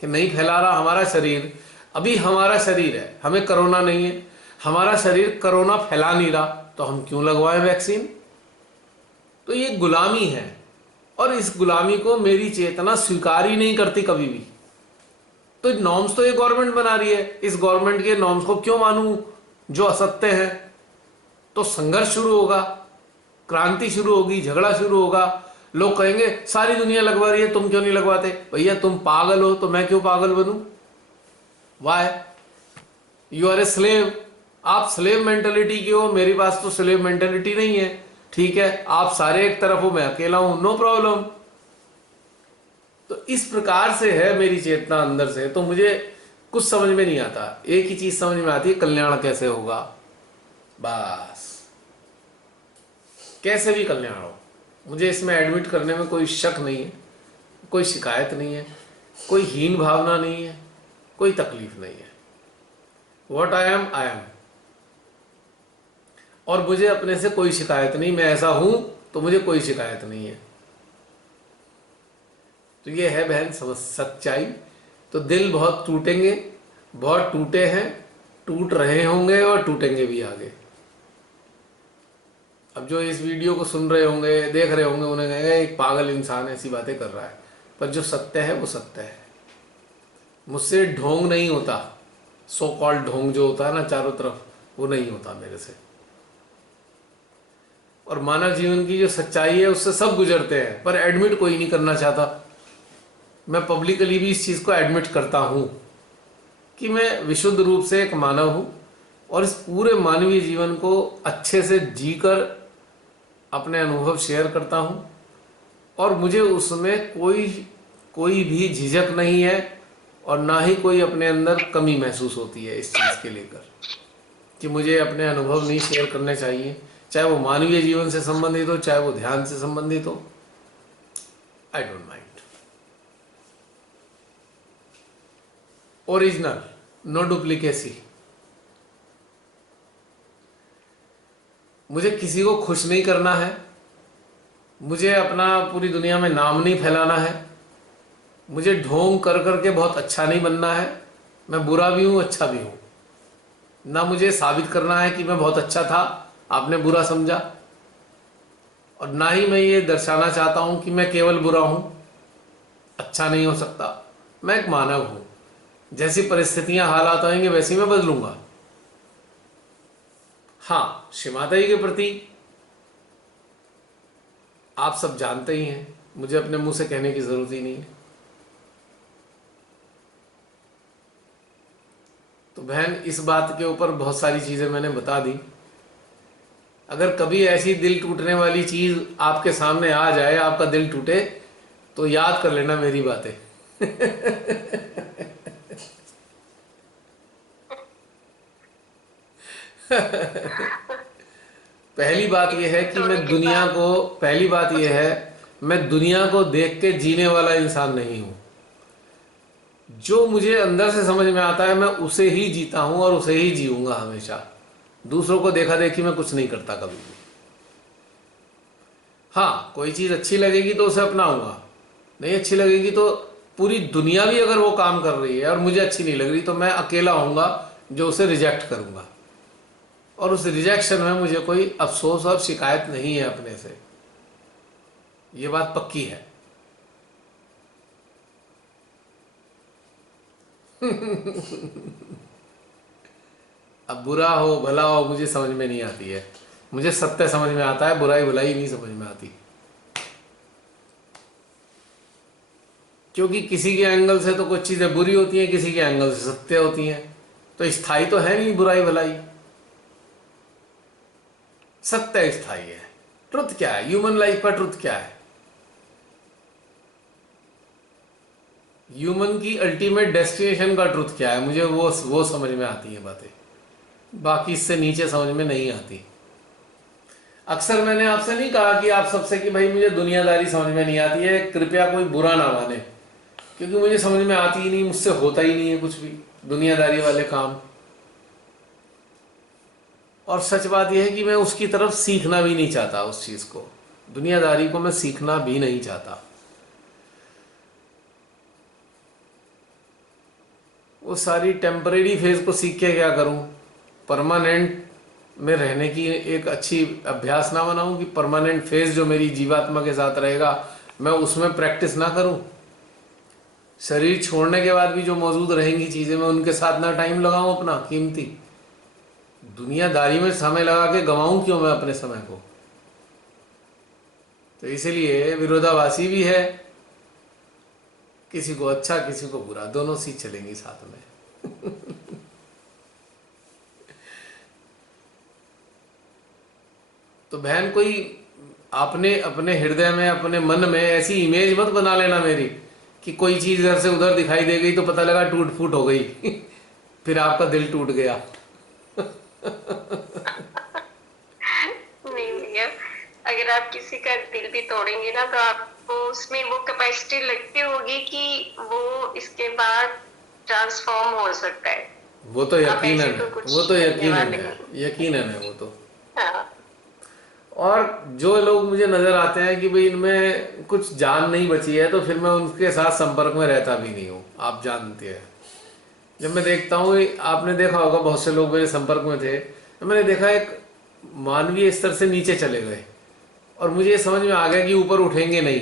कि नहीं फैला रहा हमारा शरीर। अभी हमारा शरीर है, हमें कोरोना नहीं है, हमारा शरीर कोरोना फैला नहीं रहा, तो हम क्यों लगवाएं वैक्सीन? तो ये गुलामी है, और इस गुलामी को मेरी चेतना स्वीकार ही नहीं करती कभी भी। तो नॉर्म्स तो ये गवर्नमेंट बना रही है, इस गवर्नमेंट के नॉर्म्स को क्यों मानूं जो असत्य है? तो संघर्ष शुरू होगा, क्रांति शुरू होगी, झगड़ा शुरू होगा। लोग कहेंगे सारी दुनिया लगवा रही है, तुम क्यों नहीं लगवाते? भैया तुम पागल हो तो मैं क्यों पागल बनूं? Why you are a slave. आप स्लेव मेंटेलिटी के हो, मेरे पास तो स्लेव मेंटेलिटी नहीं है। ठीक है, आप सारे एक तरफ हो, मैं अकेला हूं, नो प्रॉब्लम। तो इस प्रकार से है मेरी चेतना अंदर से। तो मुझे कुछ समझ में नहीं आता, एक ही चीज समझ में आती है, कल्याण कैसे होगा। बस कैसे भी कल्याण हो, मुझे इसमें एडमिट करने में कोई शक नहीं है, कोई शिकायत नहीं है, कोई हीन भावना नहीं है, कोई तकलीफ नहीं है। What I am I am, और मुझे अपने से कोई शिकायत नहीं। मैं ऐसा हूं तो मुझे कोई शिकायत नहीं है। तो ये है बहन सच्चाई। तो दिल बहुत टूटेंगे, बहुत टूटे हैं, टूट रहे होंगे और टूटेंगे भी आगे। अब जो इस वीडियो को सुन रहे होंगे, देख रहे होंगे, उन्हें कहेंगे एक पागल इंसान ऐसी बातें कर रहा है, पर जो सत्य है वो सत्य है। मुझसे ढोंग नहीं होता, सो कॉल्ड ढोंग जो होता है ना चारों तरफ, वो नहीं होता मेरे से। और मानव जीवन की जो सच्चाई है उससे सब गुजरते हैं, पर एडमिट कोई नहीं करना चाहता। मैं पब्लिकली भी इस चीज को एडमिट करता हूं कि मैं विशुद्ध रूप से एक मानव हूं, और इस पूरे मानवीय जीवन को अच्छे से जीकर अपने अनुभव शेयर करता हूं, और मुझे उसमें कोई भी झिझक नहीं है, और ना ही कोई अपने अंदर कमी महसूस होती है इस चीज़ के लेकर कि मुझे अपने अनुभव नहीं शेयर करने चाहिए, चाहे वो मानवीय जीवन से संबंधित हो, चाहे वो ध्यान से संबंधित हो, I don't mind. Original, no duplicacy. मुझे किसी को खुश नहीं करना है, मुझे अपना पूरी दुनिया में नाम नहीं फैलाना है, मुझे ढोंग कर करके बहुत अच्छा नहीं बनना है। मैं बुरा भी हूं, अच्छा भी हूं। ना मुझे साबित करना है कि मैं बहुत अच्छा था, आपने बुरा समझा, और ना ही मैं ये दर्शाना चाहता हूं कि मैं केवल बुरा हूं, अच्छा नहीं हो सकता। मैं एक मानव हूं, जैसी परिस्थितियां हालात आएंगे वैसी मैं बदलूंगा। हाँ, श्रीमाता जी के प्रति आप सब जानते ही हैं, मुझे अपने मुंह से कहने की जरूरत ही नहीं है। तो बहन, इस बात के ऊपर बहुत सारी चीजें मैंने बता दी। अगर कभी ऐसी दिल टूटने वाली चीज आपके सामने आ जाए, आपका दिल टूटे, तो याद कर लेना मेरी बातें। पहली बात यह है कि मैं दुनिया को देख के जीने वाला इंसान नहीं हूं। जो मुझे अंदर से समझ में आता है मैं उसे ही जीता हूं और उसे ही जीऊंगा हमेशा। दूसरों को देखा देखी मैं कुछ नहीं करता कभी भी। हाँ, कोई चीज अच्छी लगेगी तो उसे अपनाऊंगा, नहीं अच्छी लगेगी तो पूरी दुनिया भी अगर वो काम कर रही है और मुझे अच्छी नहीं लग रही तो मैं अकेला होऊंगा जो उसे रिजेक्ट करूंगा। और उस रिजेक्शन में मुझे कोई अफसोस और शिकायत नहीं है अपने से, ये बात पक्की है। अब बुरा हो भला हो मुझे समझ में नहीं आती है, मुझे सत्य समझ में आता है, बुराई भलाई नहीं समझ में आती। क्योंकि किसी के एंगल से तो कुछ चीजें बुरी होती हैं, किसी के एंगल से सत्य होती हैं, तो स्थायी तो है नहीं बुराई भलाई। सत्य स्थायी है। ट्रुथ क्या है? ह्यूमन लाइफ का ट्रुथ क्या है? ह्यूमन की अल्टीमेट डेस्टिनेशन का ट्रुथ क्या है? मुझे वो समझ में आती है बातें, बाकी इससे नीचे समझ में नहीं आती। अक्सर मैंने आपसे नहीं कहा कि आप सबसे कि भाई मुझे दुनियादारी समझ में नहीं आती है, कृपया कोई बुरा ना माने, क्योंकि मुझे समझ में आती ही नहीं, मुझसे होता ही नहीं है कुछ भी दुनियादारी वाले काम। और सच बात यह है कि मैं उसकी तरफ सीखना भी नहीं चाहता, उस चीज को, दुनियादारी को मैं सीखना भी नहीं चाहता। वो सारी टेम्परेरी फेज को सीख के क्या करूं? परमानेंट में रहने की एक अच्छी अभ्यास ना बनाऊं कि परमानेंट फेज जो मेरी जीवात्मा के साथ रहेगा मैं उसमें प्रैक्टिस ना करूं? शरीर छोड़ने के बाद भी जो मौजूद रहेंगी चीजें, मैं उनके साथ ना टाइम लगाऊं अपना कीमती? दुनियादारी में समय लगा के गंवाऊं क्यों मैं अपने समय को? तो इसीलिए विरोधाभासी भी है, किसी को अच्छा किसी को बुरा, दोनों सी चलेंगी साथ में। तो बहन, कोई आपने अपने हृदय में अपने मन में ऐसी इमेज मत बना लेना मेरी कि कोई चीज इधर से उधर दिखाई दे गई तो पता लगा टूट फूट हो गई। फिर आपका दिल टूट गया। नहीं भैया, अगर आप किसी का दिल भी तोड़ेंगे ना तो आपको उसमें वो कैपेसिटी लगती होगी कि वो इसके बाद ट्रांसफॉर्म हो सकता है। वो तो यकीनन है, वो तो यकीनन यकीनन है वो तो। हाँ। और जो लोग मुझे नजर आते हैं कि भाई इनमें कुछ जान नहीं बची है, तो फिर मैं उनके साथ संपर्क में रहता भी नहीं हूँ, आप जानते हैं। जब मैं देखता हूँ, आपने देखा होगा बहुत से लोग मेरे संपर्क में थे, तो मैंने देखा एक मानवीय स्तर से नीचे चले गए और मुझे ये समझ में आ गया कि ऊपर उठेंगे नहीं,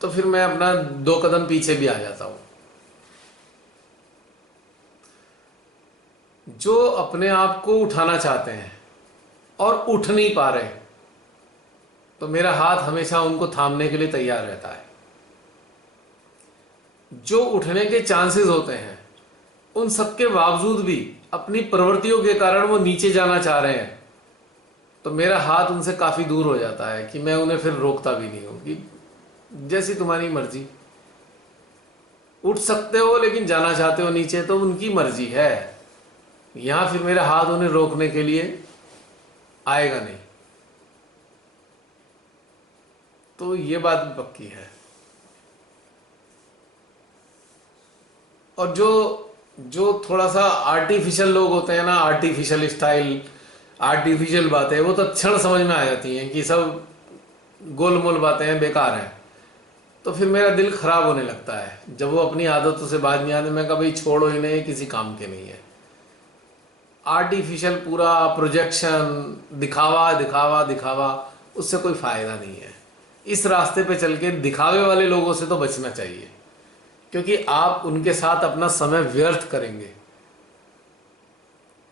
तो फिर मैं अपना 2 कदम पीछे भी आ जाता हूँ। जो अपने आप को उठाना चाहते हैं और उठ नहीं पा रहे, तो मेरा हाथ हमेशा उनको थामने के लिए तैयार रहता है। जो उठने के चांसेस होते हैं, उन सबके बावजूद भी अपनी प्रवृत्तियों के कारण वो नीचे जाना चाह रहे हैं, तो मेरा हाथ उनसे काफी दूर हो जाता है कि मैं उन्हें फिर रोकता भी नहीं हूं कि जैसी तुम्हारी मर्जी, उठ सकते हो लेकिन जाना चाहते हो नीचे तो उनकी मर्जी है। यहां फिर मेरा हाथ उन्हें रोकने के लिए आएगा नहीं। तो ये बात भी पक्की है। और जो जो थोड़ा सा आर्टिफिशियल लोग होते हैं ना, आर्टिफिशियल स्टाइल, आर्टिफिशियल बातें, वो तो क्षण समझ में आ जाती हैं कि सब गोलमोल बातें हैं, बेकार हैं। तो फिर मेरा दिल खराब होने लगता है जब वो अपनी आदतों से बाज नहीं आते। मैं कहा भाई छोड़ो ही नहीं, किसी काम के नहीं है। आर्टिफिशियल पूरा प्रोजेक्शन, दिखावा दिखावा दिखावा, उससे कोई फायदा नहीं है। इस रास्ते पे चल के दिखावे वाले लोगों से तो बचना चाहिए, क्योंकि आप उनके साथ अपना समय व्यर्थ करेंगे।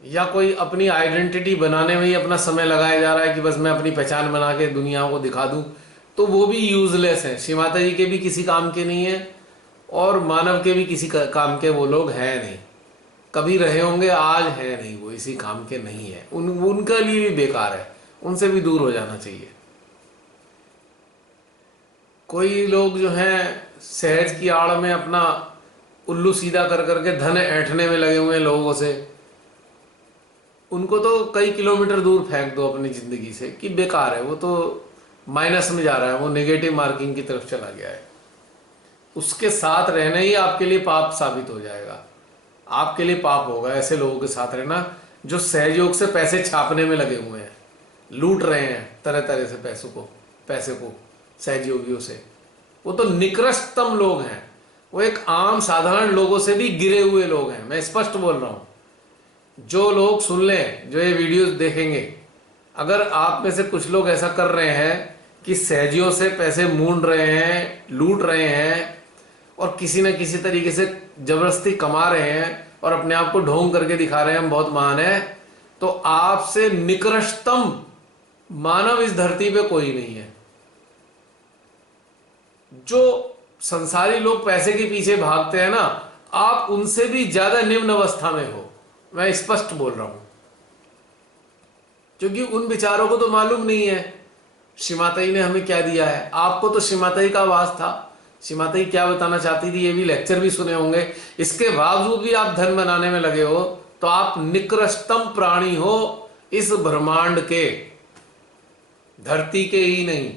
या कोई अपनी आइडेंटिटी बनाने में ही अपना समय लगाया जा रहा है कि बस मैं अपनी पहचान बना के दुनिया को दिखा दूं, तो वो भी यूजलेस है। श्री माता जी के भी किसी काम के नहीं है और मानव के भी किसी काम के वो लोग हैं नहीं। कभी रहे होंगे, आज है नहीं, वो इसी काम के नहीं है। उनके लिए भी बेकार है, उनसे भी दूर हो जाना चाहिए। कोई लोग जो हैं सहज की आड़ में अपना उल्लू सीधा कर करके धन ऐंठने में लगे हुए हैं लोगों से, उनको तो कई किलोमीटर दूर फेंक दो अपनी जिंदगी से कि बेकार है, वो तो माइनस में जा रहा है, वो नेगेटिव मार्किंग की तरफ चला गया है। उसके साथ रहना ही आपके लिए पाप साबित हो जाएगा, आपके लिए पाप होगा ऐसे लोगों के साथ रहना जो सहयोग से पैसे छापने में लगे हुए हैं, लूट रहे हैं तरह तरह से पैसे को सहयोगियों से। वो तो निकृष्टतम लोग हैं, वो एक आम साधारण लोगों से भी गिरे हुए लोग हैं। मैं स्पष्ट बोल रहा हूं। जो लोग सुन लें, जो ये वीडियोस देखेंगे, अगर आप में से कुछ लोग ऐसा कर रहे हैं कि सहजियों से पैसे मूंढ रहे हैं, लूट रहे हैं और किसी न किसी तरीके से जबरदस्ती कमा रहे हैं और अपने आप को ढोंग करके दिखा रहे हैं हम बहुत महान है, तो आपसे निकृष्टतम मानव इस धरती पे कोई नहीं है। जो संसारी लोग पैसे के पीछे भागते हैं ना, आप उनसे भी ज्यादा निम्न अवस्था में हो। मैं स्पष्ट बोल रहा हूं, क्योंकि उन बेचारों को तो मालूम नहीं है श्री माता जी ने हमें क्या दिया है। आपको तो श्री माता जी का आवाज था, श्री माता जी क्या बताना चाहती थी ये भी लेक्चर भी सुने होंगे। इसके बावजूद भी आप धन बनाने में लगे हो, तो आप निकृष्टतम प्राणी हो इस ब्रह्मांड के, धरती के ही नहीं।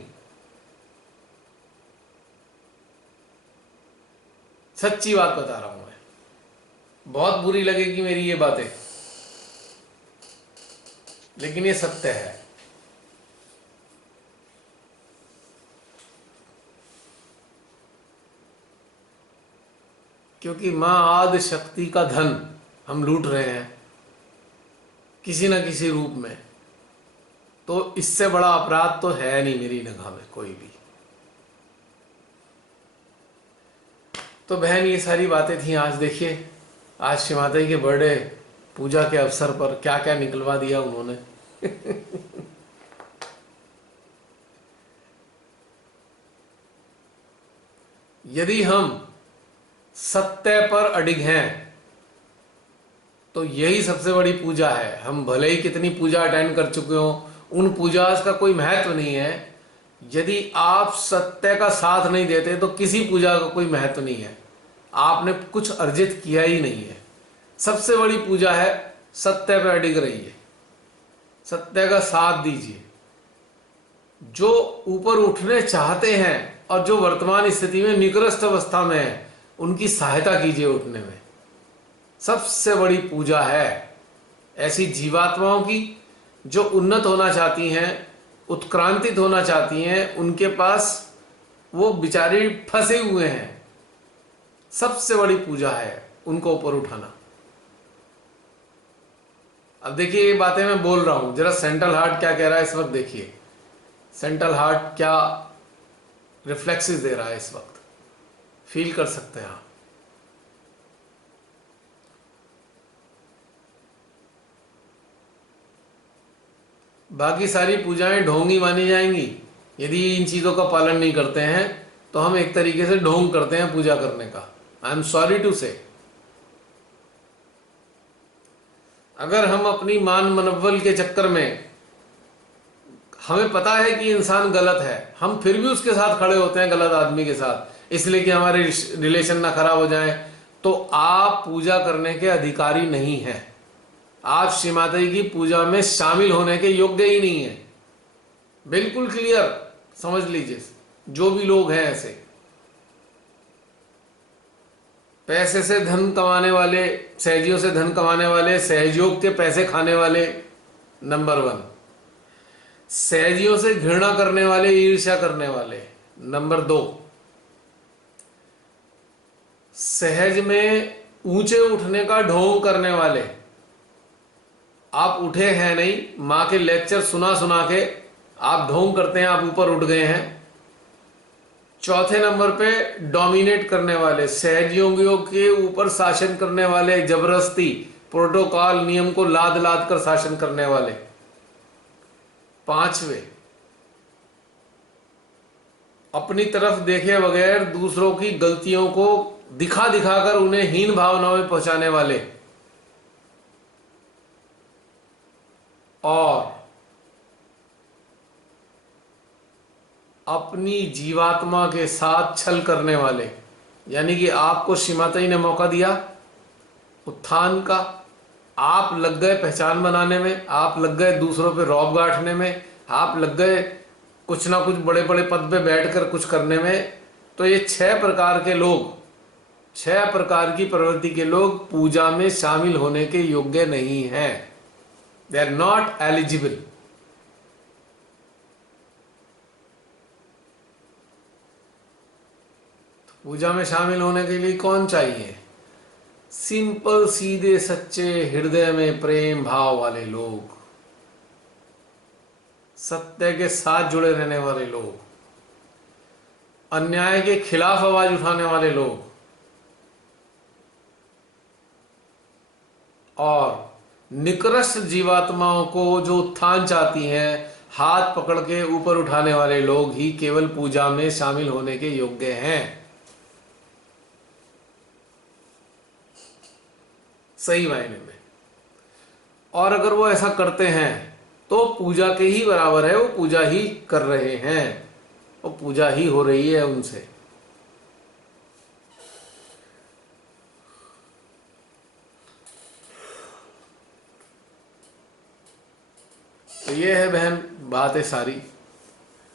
सच्ची बात बता रहा हूं मैं, बहुत बुरी लगेगी मेरी ये बातें, लेकिन ये सत्य है। क्योंकि मां आदि शक्ति का धन हम लूट रहे हैं किसी न किसी रूप में, तो इससे बड़ा अपराध तो है नहीं मेरी निगाह में कोई भी। तो बहन, ये सारी बातें थी आज। देखिए, आज श्री माता जी के बर्थडे पूजा के अवसर पर क्या क्या निकलवा दिया उन्होंने। यदि हम सत्य पर अडिग हैं तो यही सबसे बड़ी पूजा है। हम भले ही कितनी पूजा अटेंड कर चुके हो, उन पूजा का कोई महत्व नहीं है। यदि आप सत्य का साथ नहीं देते तो किसी पूजा का कोई महत्व नहीं है, आपने कुछ अर्जित किया ही नहीं है। सबसे बड़ी पूजा है सत्य पर अडिग रहिए, सत्य का साथ दीजिए। जो ऊपर उठने चाहते हैं और जो वर्तमान स्थिति में निकृष्ट अवस्था में है, उनकी सहायता कीजिए उठने में। सबसे बड़ी पूजा है ऐसी जीवात्माओं की जो उन्नत होना चाहती हैं, उत्क्रांतित होना चाहती हैं। उनके पास वो बेचारे फंसे हुए हैं, सबसे बड़ी पूजा है उनको ऊपर उठाना। अब देखिए, ये बातें मैं बोल रहा हूं, जरा सेंट्रल हार्ट क्या कह रहा है इस वक्त। देखिए सेंट्रल हार्ट क्या रिफ्लेक्सेस दे रहा है इस वक्त, फील कर सकते हैं आप। बाकी सारी पूजाएं ढोंगी मानी जाएंगी यदि इन चीजों का पालन नहीं करते हैं, तो हम एक तरीके से ढोंग करते हैं पूजा करने का। आई एम सॉरी टू से। अगर हम अपनी मान मनोबल के चक्कर में, हमें पता है कि इंसान गलत है, हम फिर भी उसके साथ खड़े होते हैं गलत आदमी के साथ, इसलिए कि हमारे रिलेशन ना खराब हो जाए, तो आप पूजा करने के अधिकारी नहीं हैं। आप श्री माता जी की पूजा में शामिल होने के योग्य ही नहीं है। बिल्कुल क्लियर समझ लीजिए। जो भी लोग हैं ऐसे पैसे से धन कमाने वाले, सहजियों से धन कमाने वाले, सहयोग के पैसे खाने वाले, नंबर 1। सहजियों से घृणा करने वाले, ईर्ष्या करने वाले, नंबर 2। सहज में ऊंचे उठने का ढोंग करने वाले, आप उठे हैं नहीं, मां के लेक्चर सुना सुना के आप ढोंग करते हैं, आप ऊपर उठ गए हैं। चौथे नंबर पे डोमिनेट करने वाले, सहयोगियों के ऊपर शासन करने वाले, जबरदस्ती प्रोटोकॉल नियम को लाद लाद कर शासन करने वाले। 5वें, अपनी तरफ देखे बगैर दूसरों की गलतियों को दिखा दिखाकर उन्हें हीन भावनाओं में पहुंचाने वाले। और अपनी जीवात्मा के साथ छल करने वाले, यानी कि आपको श्रीमाता जी ने मौका दिया उत्थान का, आप लग गए पहचान बनाने में, आप लग गए दूसरों पे रौब गांठने में, आप लग गए कुछ ना कुछ बड़े बड़े पद पे बैठकर कुछ करने में। तो ये 6 प्रकार के लोग, 6 प्रकार की प्रवृत्ति के लोग पूजा में शामिल होने के योग्य नहीं हैं। They are not eligible. पूजा में शामिल होने के लिए कौन चाहिए? सिंपल, सीधे, सच्चे, हृदय में प्रेम भाव वाले लोग, सत्य के साथ जुड़े रहने वाले लोग, अन्याय के खिलाफ आवाज उठाने वाले लोग, और निकृष्ट जीवात्माओं को जो उत्थान चाहती हैं हाथ पकड़ के ऊपर उठाने वाले लोग ही केवल पूजा में शामिल होने के योग्य हैं। सही मायने में। और अगर वो ऐसा करते हैं तो पूजा के ही बराबर है, वो पूजा ही कर रहे हैं, वो पूजा ही हो रही है उनसे। तो ये है बहन बात है सारी।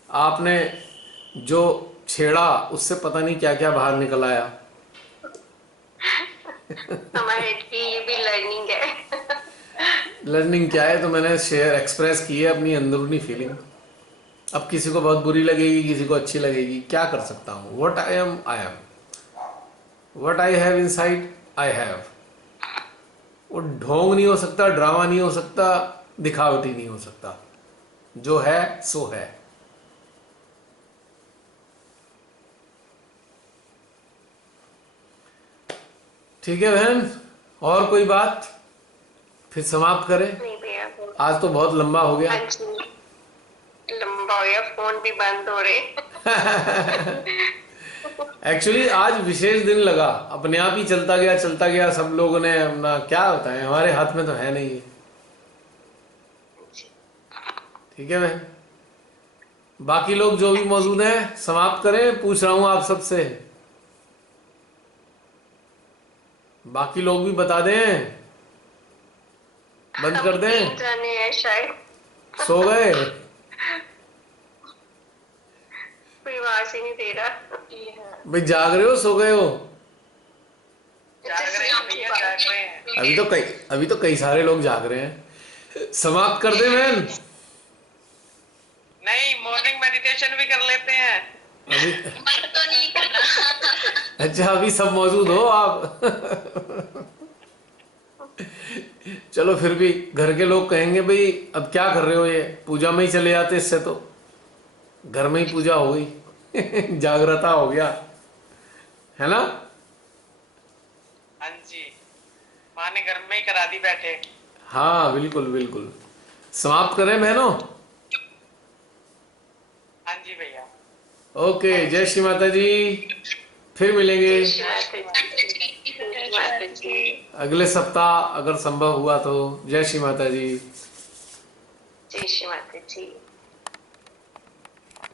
आपने जो छेड़ा उससे पता नहीं क्या क्या बाहर निकल आया। हमारे की ये भी लर्निंग है। लर्निंग क्या है? तो मैंने शेयर एक्सप्रेस की है अपनी अंदरूनी फीलिंग। अब किसी को बहुत बुरी लगेगी, किसी को अच्छी लगेगी, क्या कर सकता हूँ। What I am I am, what I have inside I have. वो ढोंग नहीं हो सकता, ड्रामा नहीं हो सकता, दिखावटी नहीं हो सकता। जो है सो है। ठीक है बहन, और कोई बात? फिर समाप्त करें। नहीं भैया, आज तो बहुत लंबा हो गया। हाँ जी, लंबा हो गया, फोन भी बंद हो रहे। एक्चुअली आज विशेष दिन लगा, अपने आप ही चलता गया सब लोगों ने अपना, क्या होता है हमारे हाथ में तो है नहीं है। ठीक है बहन, बाकी लोग जो भी मौजूद हैं समाप्त करें। पूछ रहा हूं आप सबसे, बाकी लोग भी बता दें, बंद कर दें। 3 जाने हैं शायद, सो गए? कोई आवाज ही नहीं दे रहा। भाई जाग रहे हो, सो गए हो? जाग रहे हैं भैया, जाग रहे हैं। अभी तो कई सारे लोग जाग रहे हैं। समाप्त कर दे बहन। नहीं, मॉर्निंग मेडिटेशन भी कर लेते हैं। अभी मन तो नहीं कर रहा। अच्छा, अभी सब मौजूद हो आप। चलो फिर भी घर के लोग कहेंगे भाई अब क्या कर रहे हो, ये पूजा में ही चले जाते, इससे तो घर में ही पूजा हो गई। जागृता हो गया, है ना? हाँ जी, माँ ने घर में ही करा दी बैठे। हाँ बिल्कुल बिल्कुल। समाप्त करें बहनों? हाँ जी भैया। ओके, जय श्री माता जी। फिर मिलेंगे अगले सप्ताह अगर संभव हुआ तो। जय श्री माता जी। जय श्री माता जी।